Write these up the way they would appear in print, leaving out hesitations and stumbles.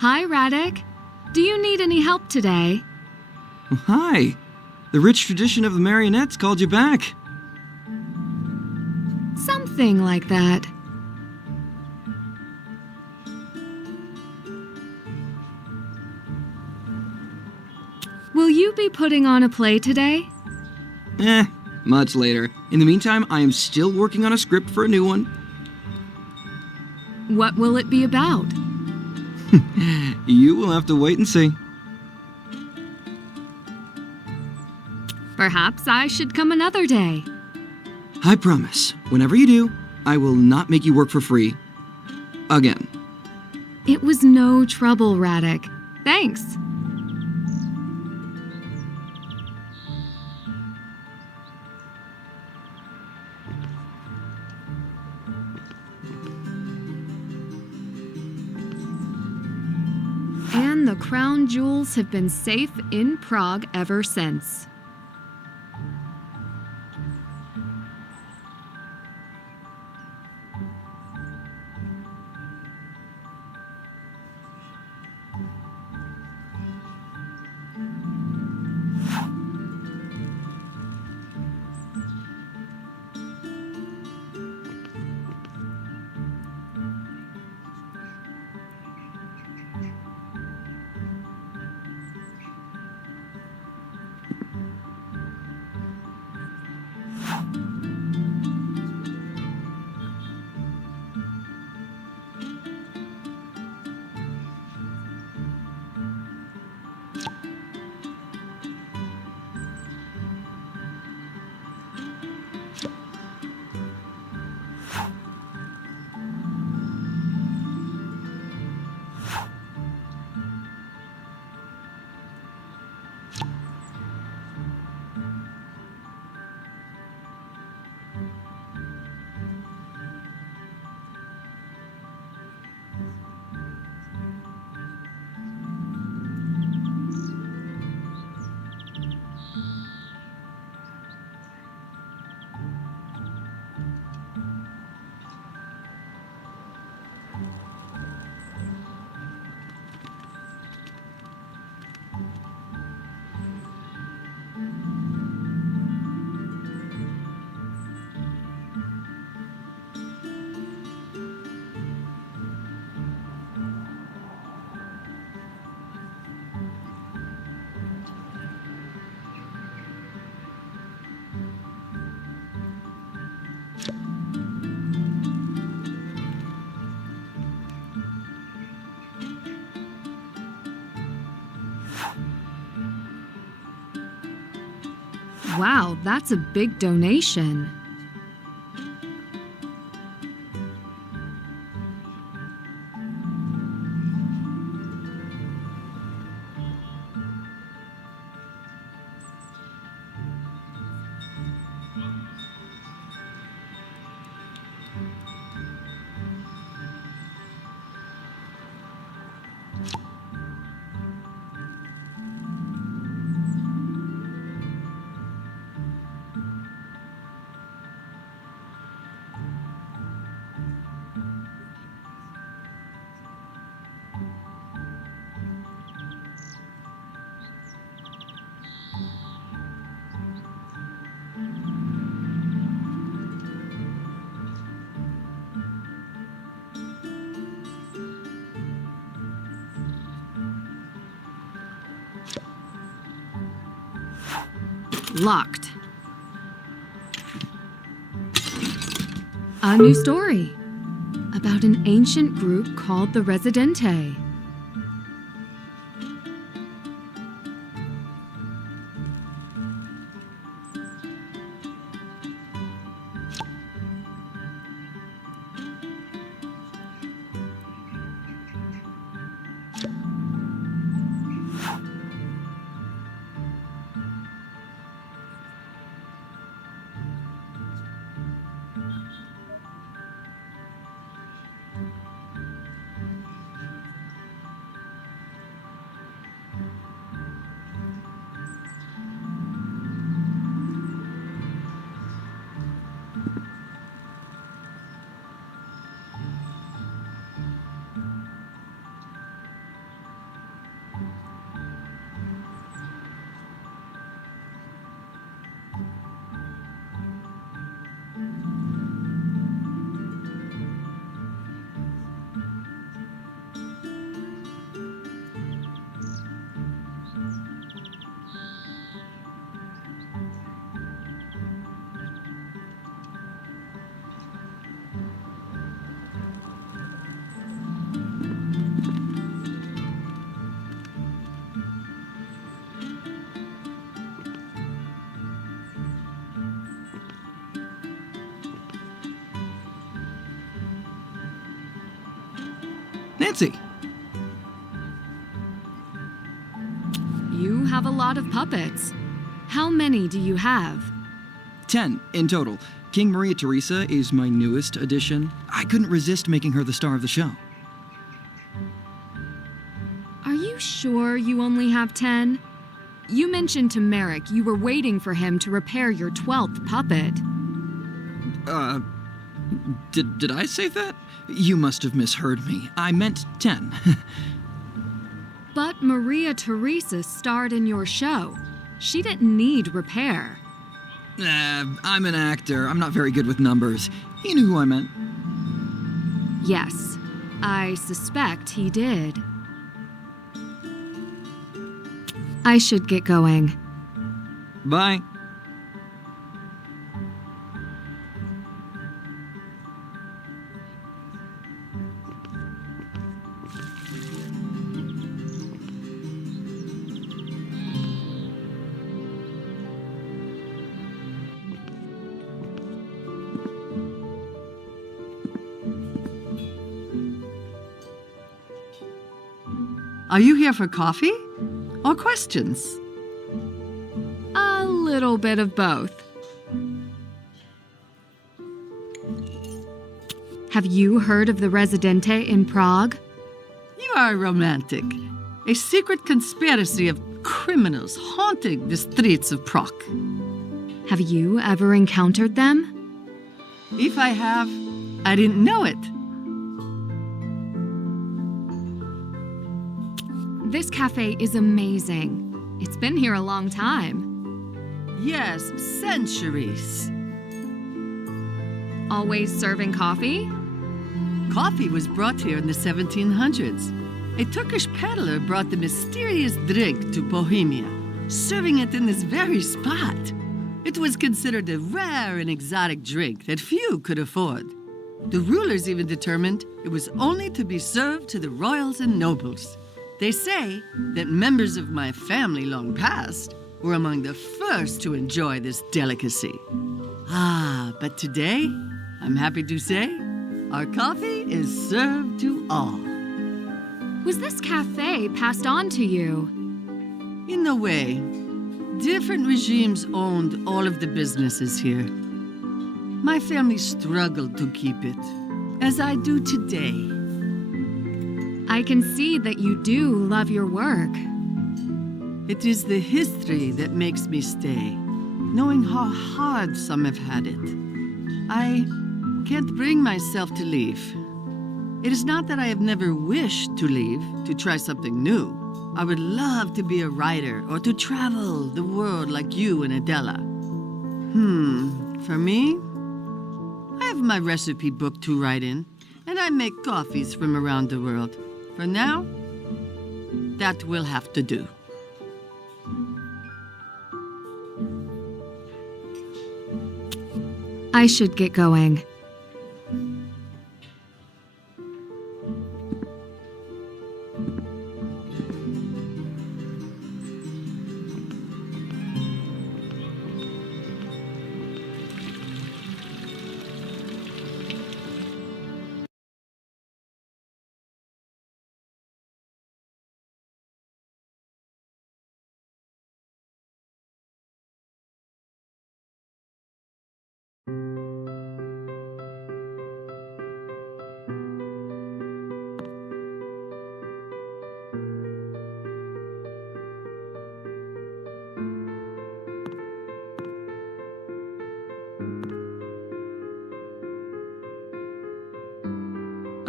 Hi, Radek. Do you need any help today? Hi. The rich tradition of the marionettes called you back. Something like that. Will you be putting on a play today? Much later. In the meantime, I am still working on a script for a new one. What will it be about? You will have to wait and see. Perhaps I should come another day. I promise, whenever you do, I will not make you work for free. Again. It was no trouble, Radek. Thanks. And the crown jewels have been safe in Prague ever since. Wow, that's a big donation. Locked. A new story about an ancient group called the Residente. Fancy. You have a lot of puppets. How many do you have? 10 in total. King Maria Theresa is my newest addition. I couldn't resist making her the star of the show. Are you sure you only have 10? You mentioned to Merrick you were waiting for him to repair your 12th puppet. Did I say that? You must have misheard me. I meant 10. But Maria Theresa starred in your show. She didn't need repair. I'm an actor. I'm not very good with numbers. He knew who I meant. Yes, I suspect he did. I should get going. Bye. Are you here for coffee or questions? A little bit of both. Have you heard of the Residente in Prague? You are romantic. A secret conspiracy of criminals haunting the streets of Prague. Have you ever encountered them? If I have, I didn't know it. This cafe is amazing. It's been here a long time. Yes, centuries. Always serving coffee? Coffee was brought here in the 1700s. A Turkish peddler brought the mysterious drink to Bohemia, serving it in this very spot. It was considered a rare and exotic drink that few could afford. The rulers even determined it was only to be served to the royals and nobles. They say that members of my family long past were among the first to enjoy this delicacy. But today, I'm happy to say, our coffee is served to all. Was this cafe passed on to you? In a way, different regimes owned all of the businesses here. My family struggled to keep it, as I do today. I can see that you do love your work. It is the history that makes me stay, knowing how hard some have had it. I can't bring myself to leave. It is not that I have never wished to leave, to try something new. I would love to be a writer or to travel the world like you and Adela. For me, I have my recipe book to write in, and I make coffees from around the world. For now, that will have to do. I should get going.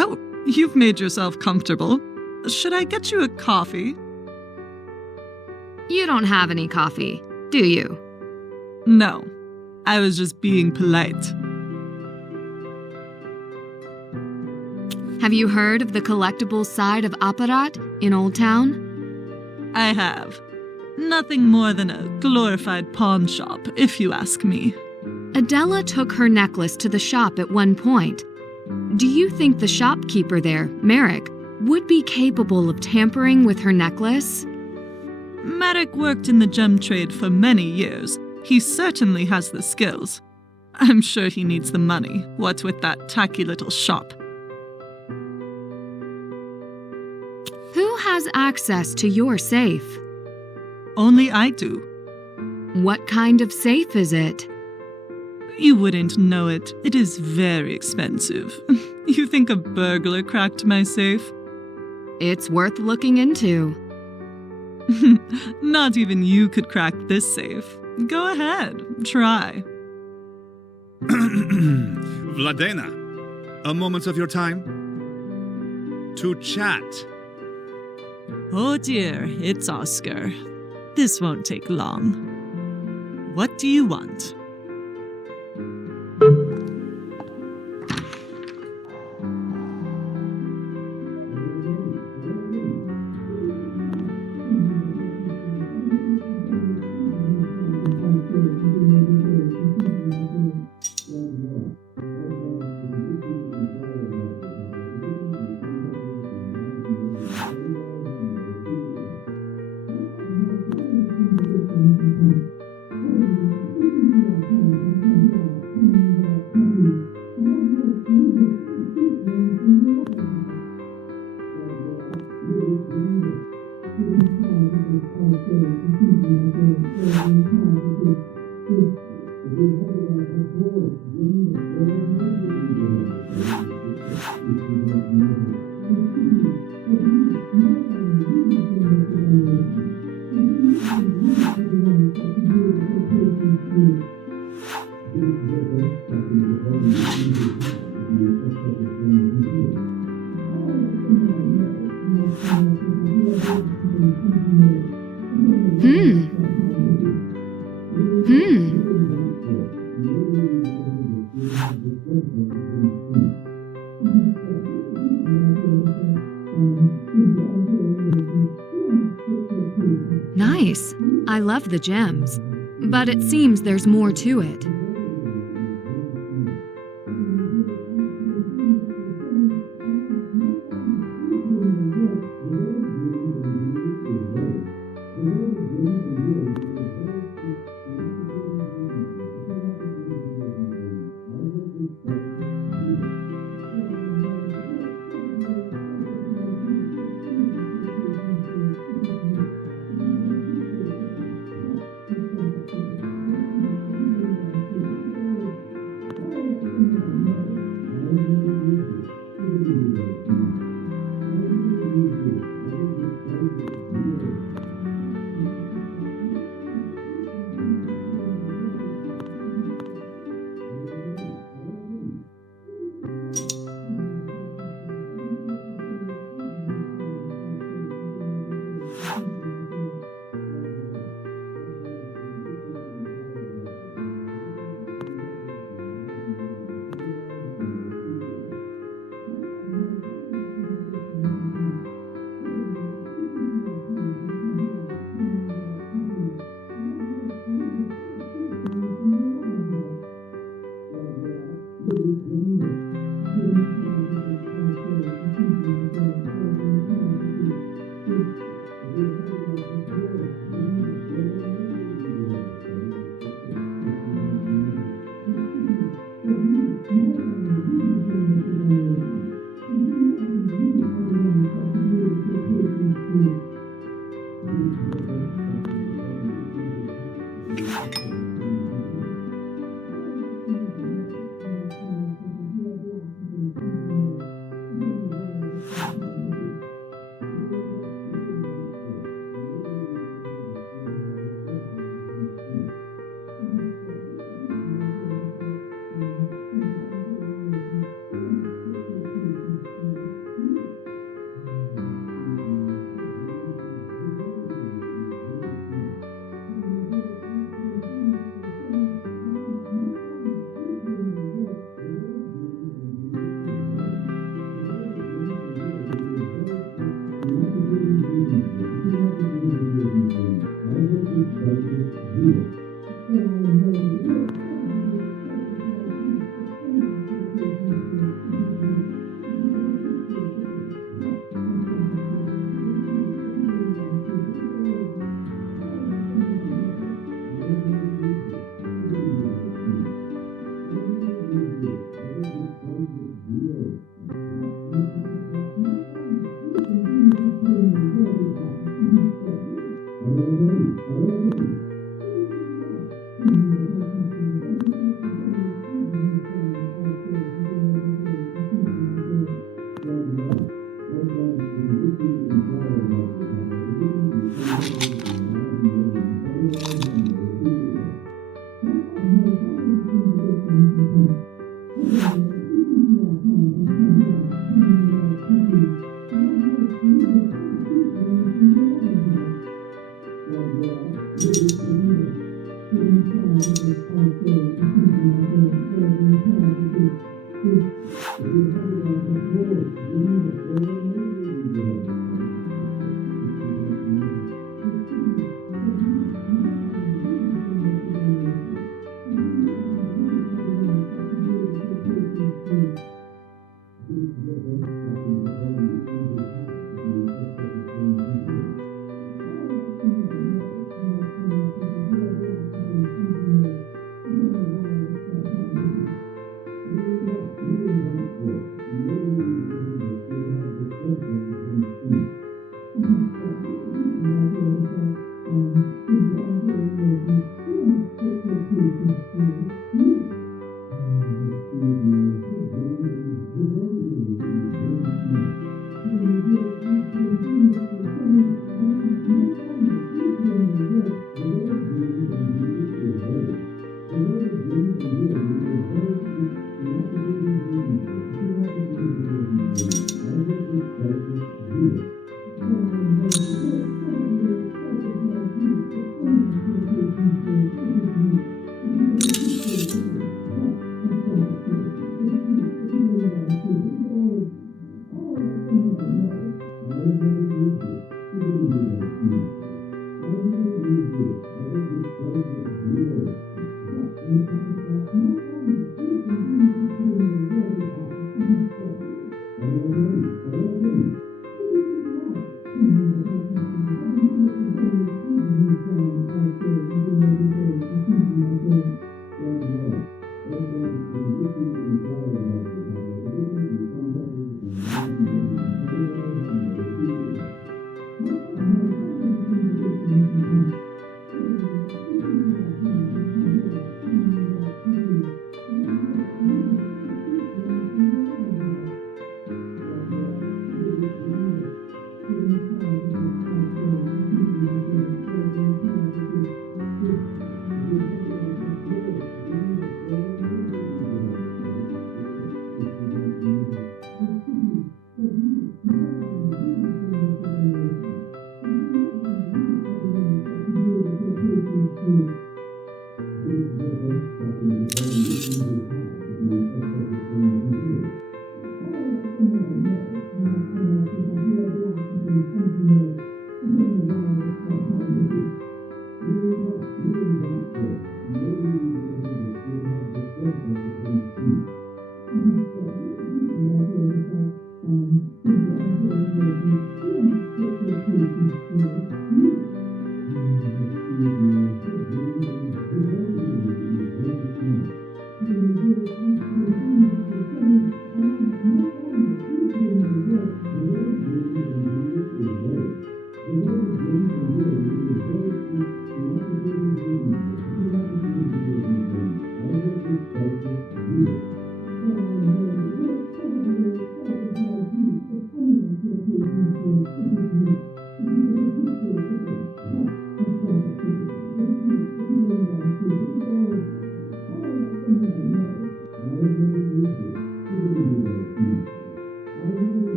Oh, you've made yourself comfortable. Should I get you a coffee? You don't have any coffee, do you? No, I was just being polite. Have you heard of the collectibles side of Apparat in Old Town? I have. Nothing more than a glorified pawn shop, if you ask me. Adela took her necklace to the shop at one point. Do you think the shopkeeper there, Merrick, would be capable of tampering with her necklace? Merrick worked in the gem trade for many years. He certainly has the skills. I'm sure he needs the money, what with that tacky little shop. has access to your safe? Only I do. What kind of safe is it? You wouldn't know it. It is very expensive. You think a burglar cracked my safe? It's worth looking into. Not even you could crack this safe. Go ahead, try. Vladena, a moment of your time to chat. Oh dear, it's Oskar. This won't take long. What do you want? Nice. I love the gems. But it seems there's more to it.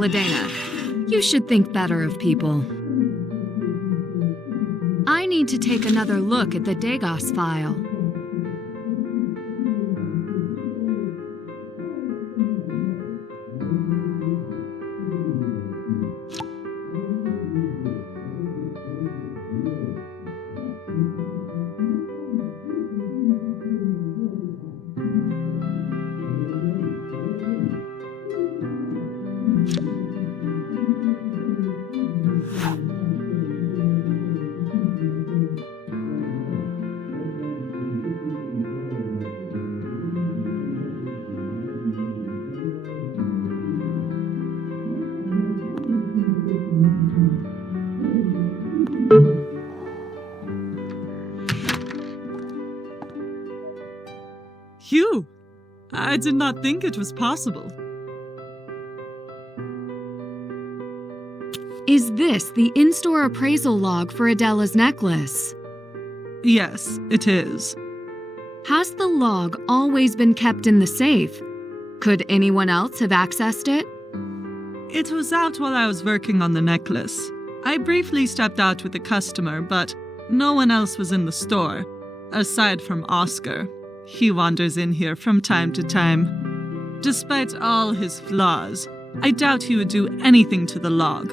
Vladena, you should think better of people. I need to take another look at the Dagos file. Hugh, I did not think it was possible. Is this the in-store appraisal log for Adela's necklace? Yes, it is. Has the log always been kept in the safe? Could anyone else have accessed it? It was out while I was working on the necklace. I briefly stepped out with a customer, but no one else was in the store, aside from Oskar. He wanders in here from time to time. Despite all his flaws, I doubt he would do anything to the log.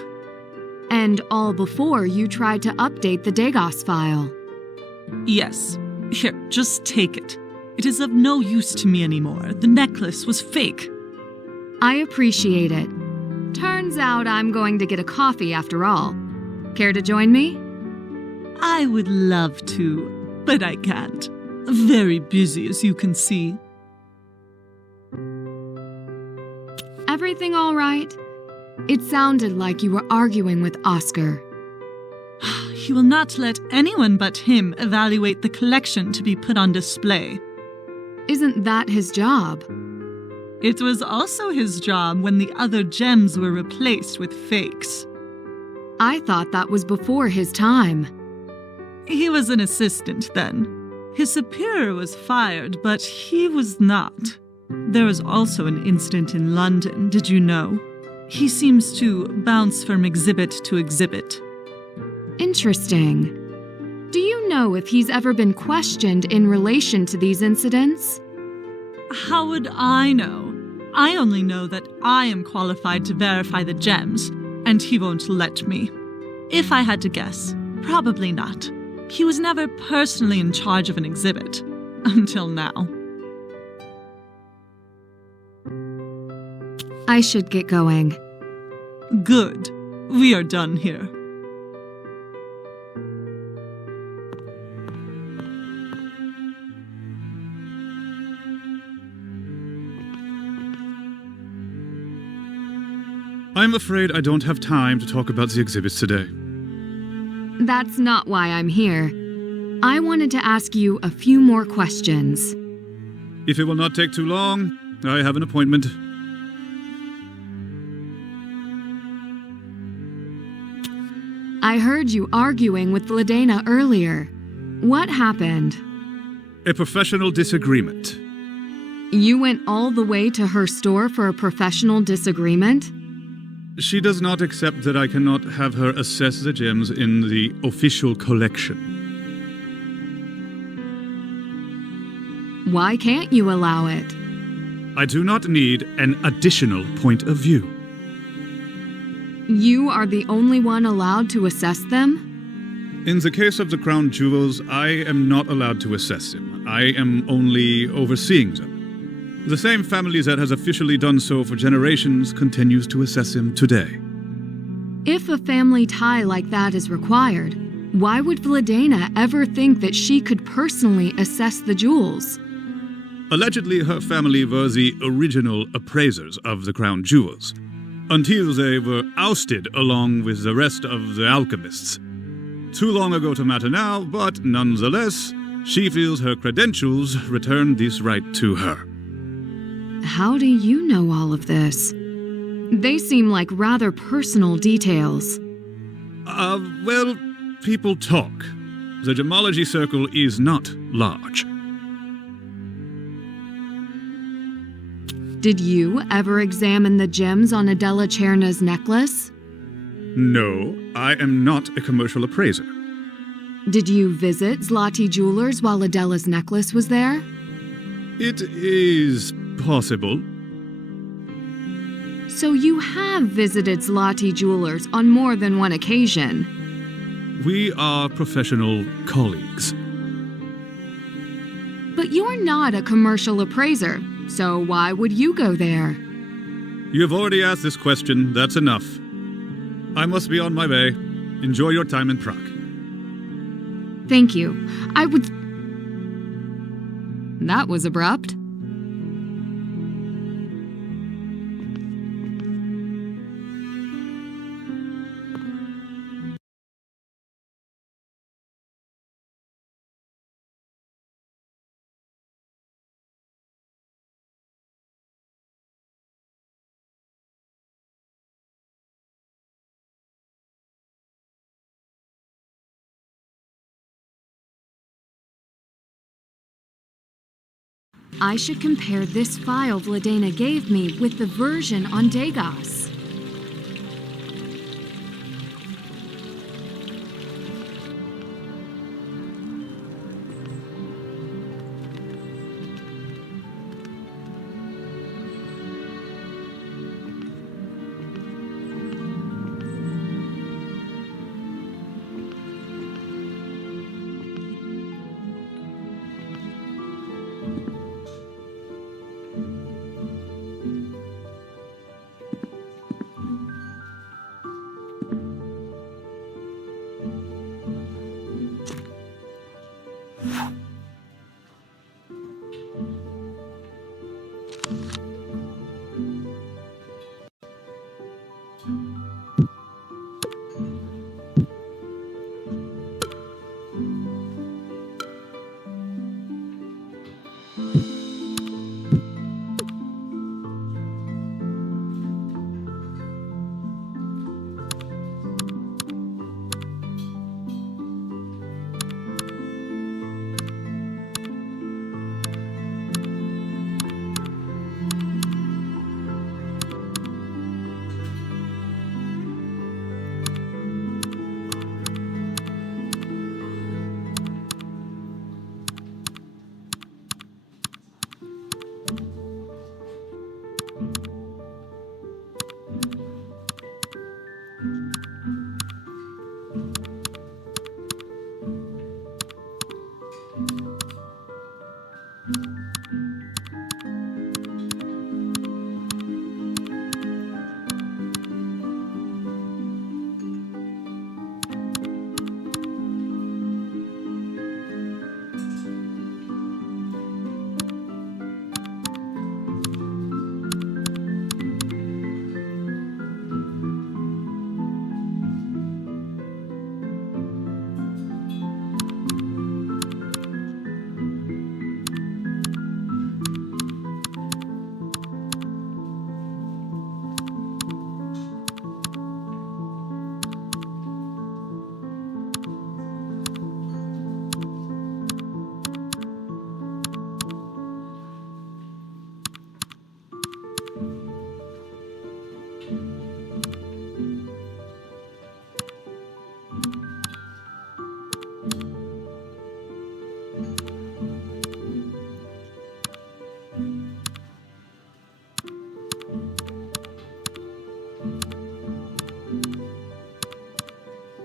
And all before you tried to update the Dagos file. Yes. Here, just take it. It is of no use to me anymore. The necklace was fake. I appreciate it. Turns out I'm going to get a coffee after all. Care to join me? I would love to, but I can't. Very busy, as you can see. Everything all right? It sounded like you were arguing with Oskar. He will not let anyone but him evaluate the collection to be put on display. Isn't that his job? It was also his job when the other gems were replaced with fakes. I thought that was before his time. He was an assistant then. His superior was fired, but he was not. There was also an incident in London, did you know? He seems to bounce from exhibit to exhibit. Interesting. Do you know if he's ever been questioned in relation to these incidents? How would I know? I only know that I am qualified to verify the gems, and he won't let me. If I had to guess, probably not. He was never personally in charge of an exhibit, until now. I should get going. Good. We are done here. I'm afraid I don't have time to talk about the exhibits today. That's not why I'm here. I wanted to ask you a few more questions. If it will not take too long, I have an appointment. I heard you arguing with Vladena earlier. What happened? A professional disagreement. You went all the way to her store for a professional disagreement? She does not accept that I cannot have her assess the gems in the official collection. Why can't you allow it? I do not need an additional point of view. You are the only one allowed to assess them? In the case of the crown jewels, I am not allowed to assess them. I am only overseeing them. The same family that has officially done so for generations continues to assess him today. If a family tie like that is required, why would Vladena ever think that she could personally assess the jewels? Allegedly, her family were the original appraisers of the crown jewels, until they were ousted along with the rest of the alchemists. Too long ago to matter now, but nonetheless, she feels her credentials return this right to her. How do you know all of this? They seem like rather personal details. Well, people talk. The gemology circle is not large. Did you ever examine the gems on Adela Cherna's necklace? No, I am not a commercial appraiser. Did you visit Zloty Jewelers while Adela's necklace was there? It is possible. So you have visited Zloty Jewelers on more than one occasion. We are professional colleagues. But you're not a commercial appraiser, so why would you go there? You have already asked this question. That's enough. I must be on my way. Enjoy your time in Prague. Thank you. That was abrupt. I should compare this file Vladena gave me with the version on Dagos.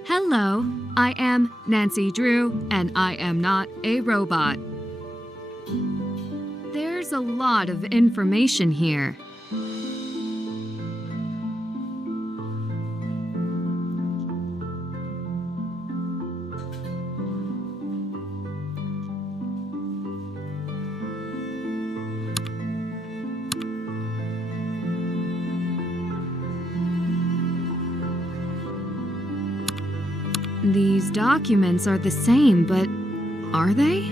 Hello, I am Nancy Drew, and I am not a robot. There's a lot of information here. These documents are the same, but are they?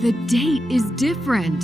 The date is different.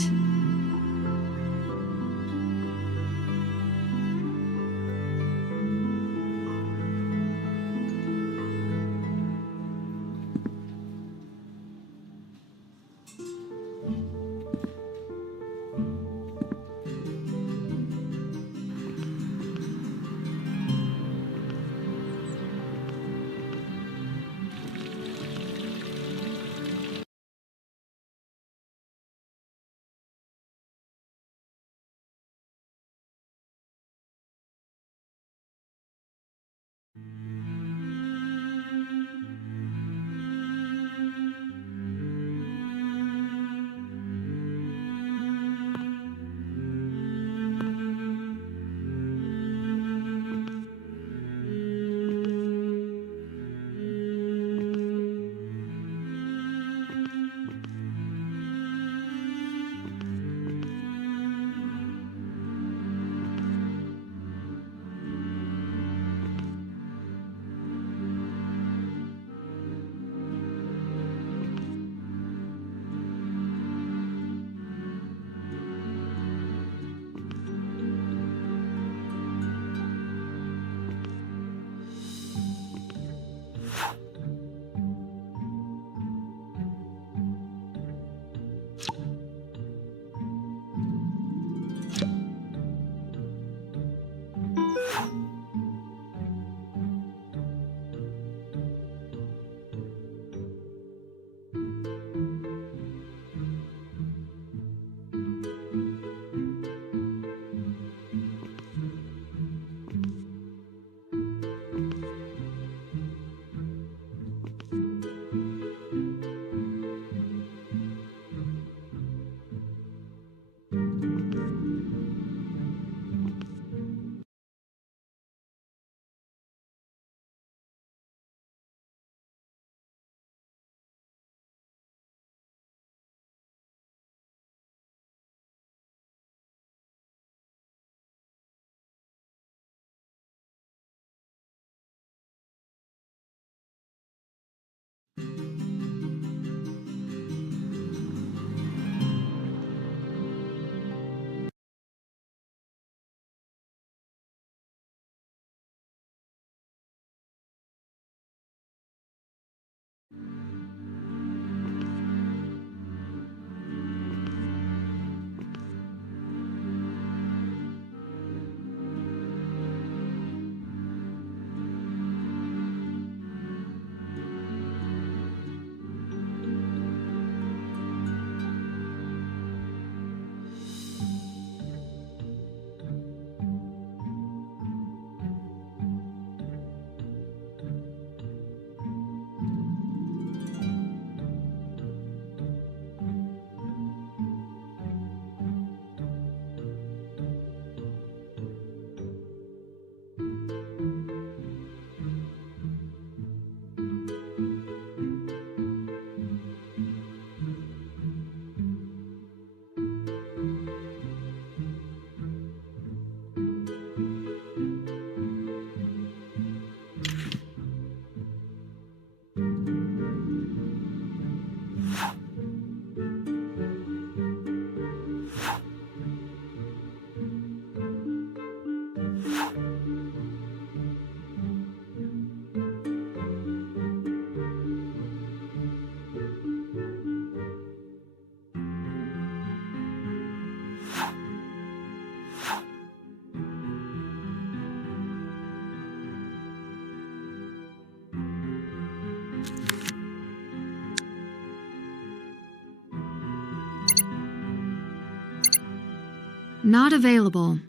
Not available.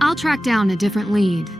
I'll track down a different lead.